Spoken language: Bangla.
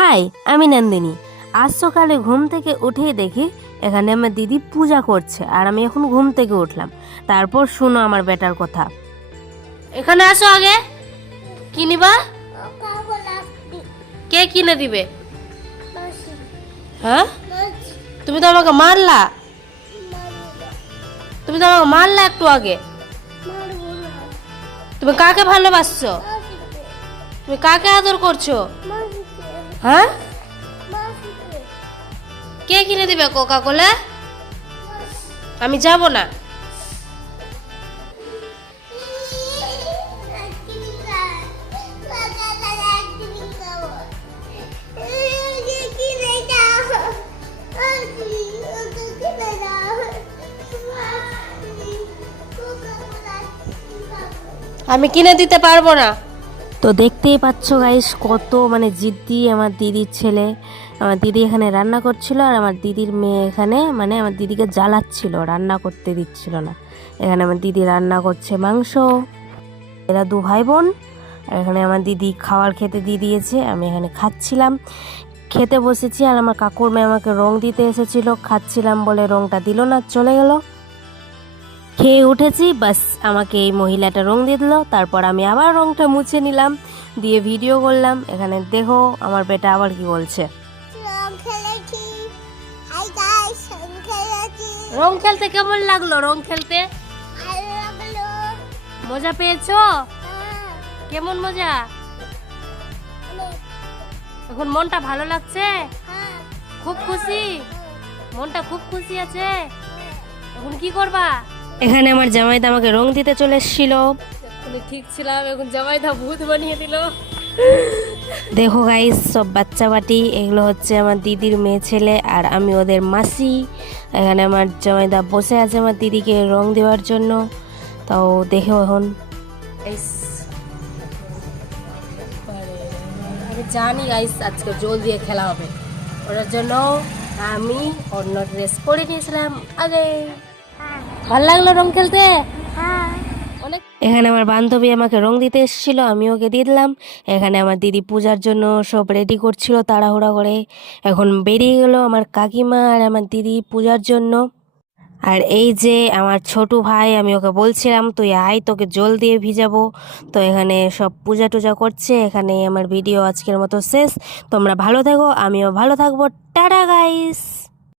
হাই, আমি নন্দিনী। আজ সকালে ঘুম থেকে উঠেই দেখি এখানে আমার দিদি পূজা করছে, আর আমি এখন ঘুম থেকে উঠলাম। তারপর শুনো আমার বেটার কথা। এখানে আসো আগে। কি নিবা? কে কিনে দিবে? হ্যাঁ, তুমি তো আমাকে মারলা। একটু আগে। তুমি কাকে ভালোবাসছো? তুমি কাকে আদর করছো? হ্যাঁ, কে কিনে দিবে কোকা কোলা? আমি যাব না। আমি কিনে দিতে পারবো না। তো দেখতেই পাচ্ছ গাইস, কত জিদ্দি আমার দিদির ছেলে। আমার দিদি এখানে রান্না করছিল, আর আমার দিদির মেয়ে এখানে আমার দিদিকে জ্বালাচ্ছিল, রান্না করতে দিচ্ছিল না। এখানে আমার দিদি রান্না করছে মাংস। এরা দু ভাই বোন। আর এখানে আমার দিদি খাবার খেতে দিয়ে দিয়েছে, আমি এখানে খাচ্ছিলাম। খেতে বসেছি, আর আমার কাকুর মেয়ে আমাকে রং দিতে এসেছিল, খাচ্ছিলাম বলে রংটা দিল না, চলে গেল। খেয়ে উঠেছি, বাস আমাকে এই মহিলাটা রং দিয়ে দিল। তারপর আমি আবার রংটা মুছে নিলাম, দিয়ে ভিডিও করলাম। এখানে দেখো আমার বেটা আবার কি বলছে। রং খেলতে কেমন লাগলো? রং খেলতে মজা পেয়েছো? কেমন মজা? এখন মনটা ভালো লাগছে? খুব খুশি? মনটা খুব খুশি আছে? এখন কি করবা? এখানে আমার জামাইদা আমাকে রং দিতে চলে এসেছিল। ঠিক ছিলাম, এখন জামাইদা ভূত বানিয়ে দিল। দেখো গাইস, সব বাচ্চা বাটি, এগুলো হচ্ছে আমার দিদির মেয়ে ছেলে, আর আমি ওদের মাসি। এখানে আমার জামাইদা বসে আছে আমার দিদিকে রং দেওয়ার জন্য। তাও দেখো এখন। আমি জানি গাইস আজকে জল দিয়ে খেলা হবে, ওটার জন্য আমি অন্য ড্রেস পরে নিয়েছিলাম আগে। ভালো লাগলো রং খেলতে? এখানে আমার বান্ধবী আমাকে রং দিতে এসেছিল, আমি ওকে দিয়ে দিলাম। এখানে আমার দিদি পূজার জন্য সব রেডি করছিল তাড়াহুড়া করে। এখন বেরিয়ে গেল আমার কাকিমা আর আমার দিদি পূজার জন্য। আর এই যে আমার ছোট ভাই, আমি ওকে বলছিলাম তুই আয়, তোকে জল দিয়ে ভিজাবো। তো এখানে সব পূজা টুজা করছে। এখানে আমার ভিডিও আজকের মতো শেষ। তোমরা ভালো থেকো, আমিও ভালো থাকবো। Tata guys.